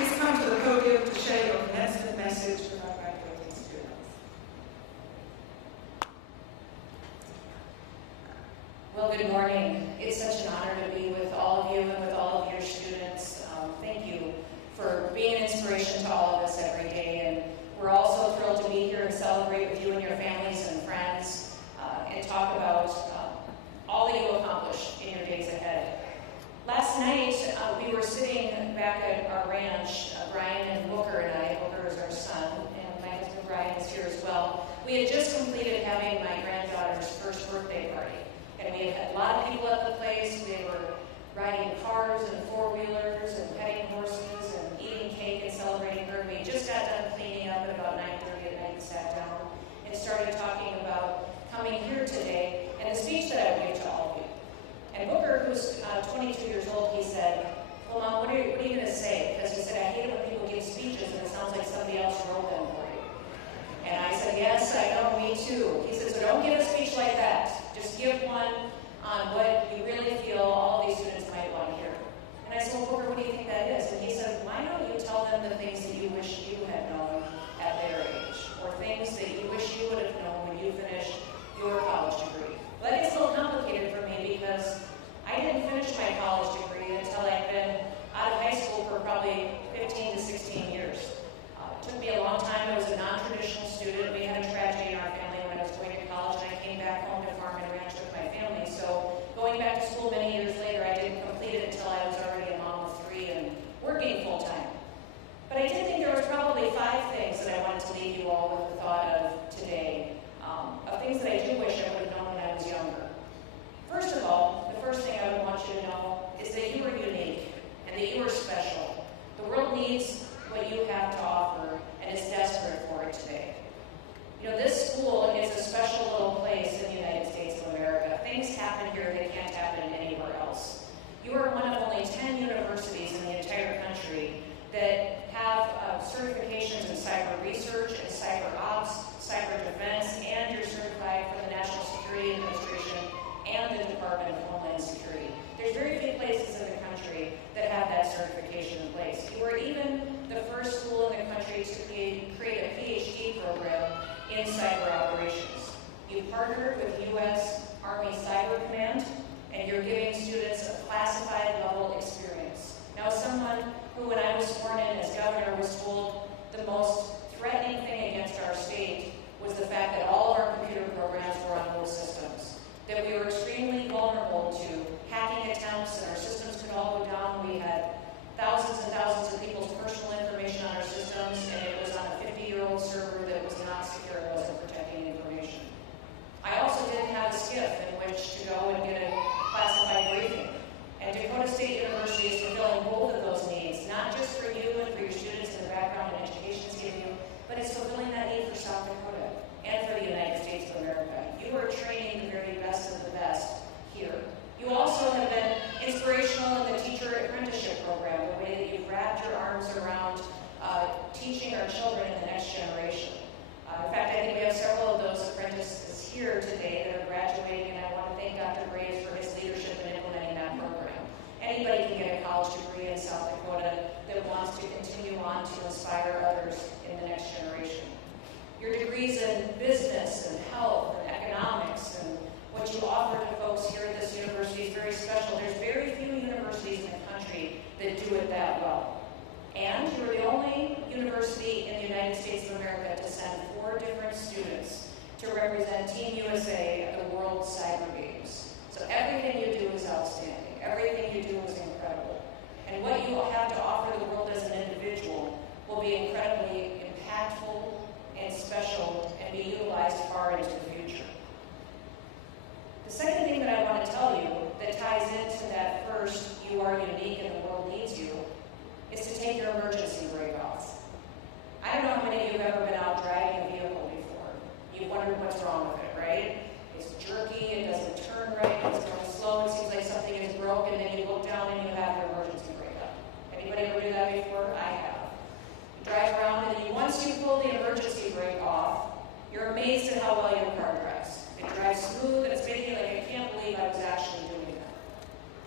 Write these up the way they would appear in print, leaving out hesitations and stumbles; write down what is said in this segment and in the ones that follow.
please come to the podium to share your commencement message with our graduating students. Well, good morning. It's such an honor to be with all of you and with all of your students. Thank you for being an inspiration to all of us every day. And we're also thrilled to be here and celebrate with you and your families and friends and talk about all that you accomplished in your days ahead. Last night, we were sitting back at our ranch, Brian and Booker and I. Booker is our son, and my husband Brian is here as well. We had just completed having my granddaughter's first birthday party. And we had a lot of people at the place. We were riding cars and four-wheelers and petting horses and eating cake and celebrating her. We just got done cleaning up at about 9:30 at night and sat down and started talking about coming here today and the speech that I would give to all of you. And Booker, who's 22 years old, he said, well, Mom, what are you going to say? Because he said, I hate it when people give speeches and it sounds like somebody else wrote them for you. And I said, yes, I know, me too. He said, so don't give a speech like that. Just give one on what you really feel all of these students might want to hear. And I said, well, Booker, what do you think that is? And he said, why don't you tell them the things that you wish you had known at their age, or things that you wish you would have known when you finished your college degree. Well, that gets a little complicated for me because I didn't finish my college degree until I'd been out of high school for probably 15 to 16 years. It took me a long time. I was a non-traditional student. We had a tragedy in our family when I was going to college, and I came back home to farm and ranch with my family. So going back to school many years later, I didn't complete it until I was already a mom of 3 and working full-time. But I did think there was probably 5 things that I wanted to leave you all with the thought of today, of things that I do wish I would have known when I was younger. First of all, the first thing I would want you to know is that you are unique and that you are special. The world needs what you have to offer and is desperate for it today. You know, this school is a special little place in the United States of America. Things happen here that can't happen anywhere else. You are one of only 10 universities in the entire country that have certifications in cyber research and cyber ops, cyber defense, and you're certified for the National Security Administration and the Department of Homeland Security. There's very few places in the country that have that certification in place. You are even the first school in the country to create a PhD program in cyber operations. You partnered with U.S. Army Cyber Command, and you're giving students a classified level experience. Now, as someone who, when I was sworn in as governor, was told the most threatening thing against our state was the fact that all of our computer programs were on those systems, that we were extremely vulnerable to hacking attempts and our systems could all go down. We had thousands and thousands of people's personal information on our systems, and it was on a 50-year-old server that was not secure, it wasn't protecting information. I also didn't have a SCIF in which to go and get a classified briefing. And Dakota State University is fulfilling both of those needs, not just for you and for your students and the background and education it's giving you, but it's fulfilling that need for South Dakota and for the United States of America. You are training the very best of the best here. You also have been inspirational in the teacher apprenticeship program, the way that you've wrapped your arms around teaching our children in the next generation. In fact, I think we have several of those apprentices here today that are graduating, and I want to thank Dr. Graves for his leadership in implementing that program. Anybody can get a college degree in South Dakota that wants to continue on to inspire others in the next generation. Your degrees in business and health and economics and what you offer to folks here at this university is very special. There's very few universities in the country that do it that well. And you're the only university in the United States of America to send 4 different students to represent Team USA at the World Cyber Games. So everything you do is outstanding. Everything you do is incredible. And what you have to offer the world as an individual will be incredibly impactful and special and be utilized far into the future. The second thing that I want to tell you that ties into that first, you are unique and the world needs you, is to take your emergency brake off. I don't know how many of you have ever been out driving a vehicle before. You've wondered what's wrong with it, right? It's jerky, it doesn't turn right, it's going slow, it seems like something is broken, and then you look down and you have your emergency brake up. Anybody ever do that before? I have. You drive around and once you pull the emergency brake off, you're amazed at how well your car drives. It drives smooth, and it's making you like, I can't believe I was actually doing that.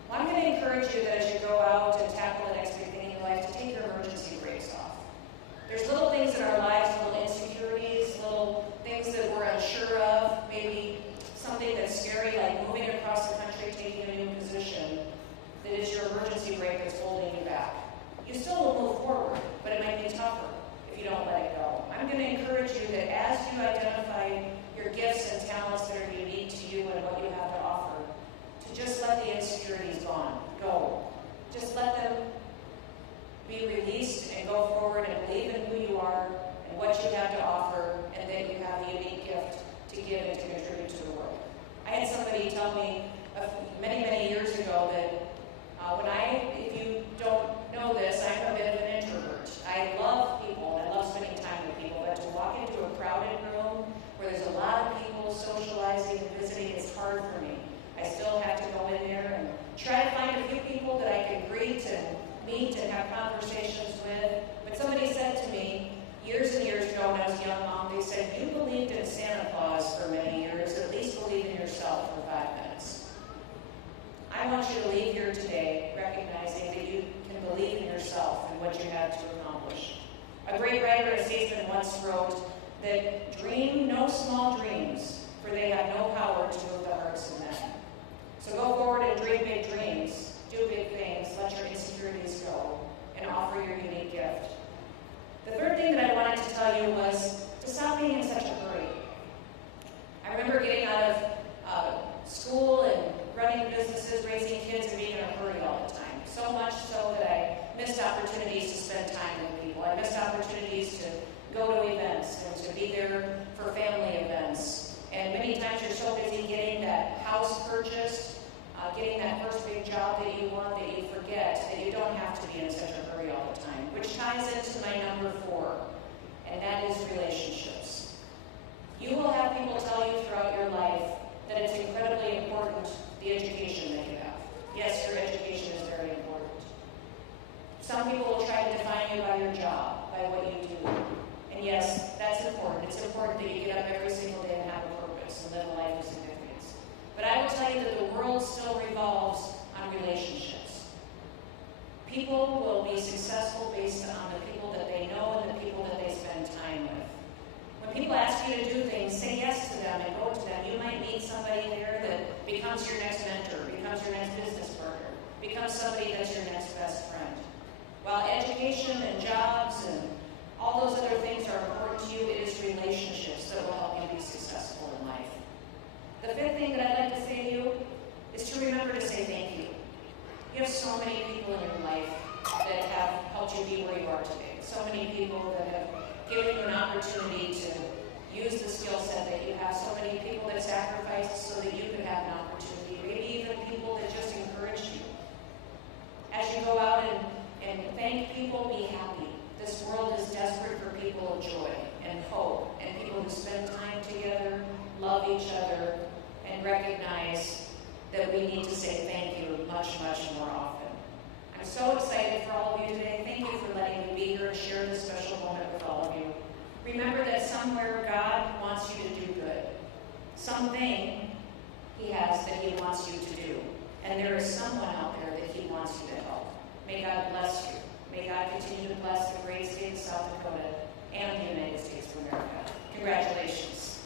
Well, I'm going to encourage you that as you go out and tackle the next big thing in your life, to take your emergency brake scary, like moving across the country, taking a new position, that is your emergency brake that's holding you back. You still will move forward, but it might be tougher if you don't let it go. I'm going to encourage you that as you identify your gifts and talents that are unique to you and what you have to offer, to just let the insecurities go. Just let them be released and go forward and believe in who you are and what you have to offer, and that you have a unique gift to give and to contribute to the world. I had somebody tell me many years ago that if you don't know this, I'm a bit of an introvert. I love people and I love spending time with people, but to walk into a crowded room where there's a lot of people socializing and visiting is hard for me. I still have to go in there and try to find a few people that I can greet and meet and have conversations with. But somebody said to me years and years ago when I was a young mom, they said, you believed in Santa Claus for many years, at least believe in yourself for 5 minutes. I want you to leave here today recognizing that you can believe in yourself and what you have to accomplish. A great writer and statesman once wrote that dream no small dreams, for they have no power to move the hearts of men. So go forward and dream big dreams, do big things, let your insecurities go, and offer your unique gift. The third thing that I wanted to tell you was to stop being in such a hurry. I remember getting out of school and running businesses, raising kids, and being in a hurry all the time. So much so that I missed opportunities to spend time with people. I missed opportunities to go to events and to be there for family events. And many times you're so busy getting that house purchased, getting that first big job that you want, that you forget that you don't have to be in such a hurry all the time, which ties into my number 4, and that is relationships. You will have people tell you throughout your life that it's incredibly important, the education that you have. Yes, your education is very important. Some people will try to define you by your job, by what you do. And yes, that's important. It's important that you get up every single day and have a purpose and live a life of significance. But I will tell you that the world still revolves on relationships. People will be successful based on the people that they know and the people that they spend time with. When people ask you to do things, say yes to them and go to them. You might meet somebody there that becomes your next mentor, becomes your next business partner, becomes somebody that's your next best friend. While education and jobs and all those other things are important to you, it is relationships that will help you be successful in life. The 5th thing that I'd like to say to you is to remember to say thank you. You have so many people in your life that have helped you be where you are today. So many people that have given you an opportunity to use the skill set that you have. So many people that sacrificed so that you could have an opportunity. Maybe even people that just encouraged you. As you go out and thank people, be happy. This world is desperate for people of joy and hope and people who spend time together, love each other, and recognize that we need to say thank you much more often. I'm so excited for all of you today. Thank you for letting me be here and share this special moment with all of you. Remember that somewhere God wants you to do good. Something He has that He wants you to do. And there is someone out there that He wants you to help. May God bless you. May God continue to bless the great state of South Dakota and the United States of America. Congratulations.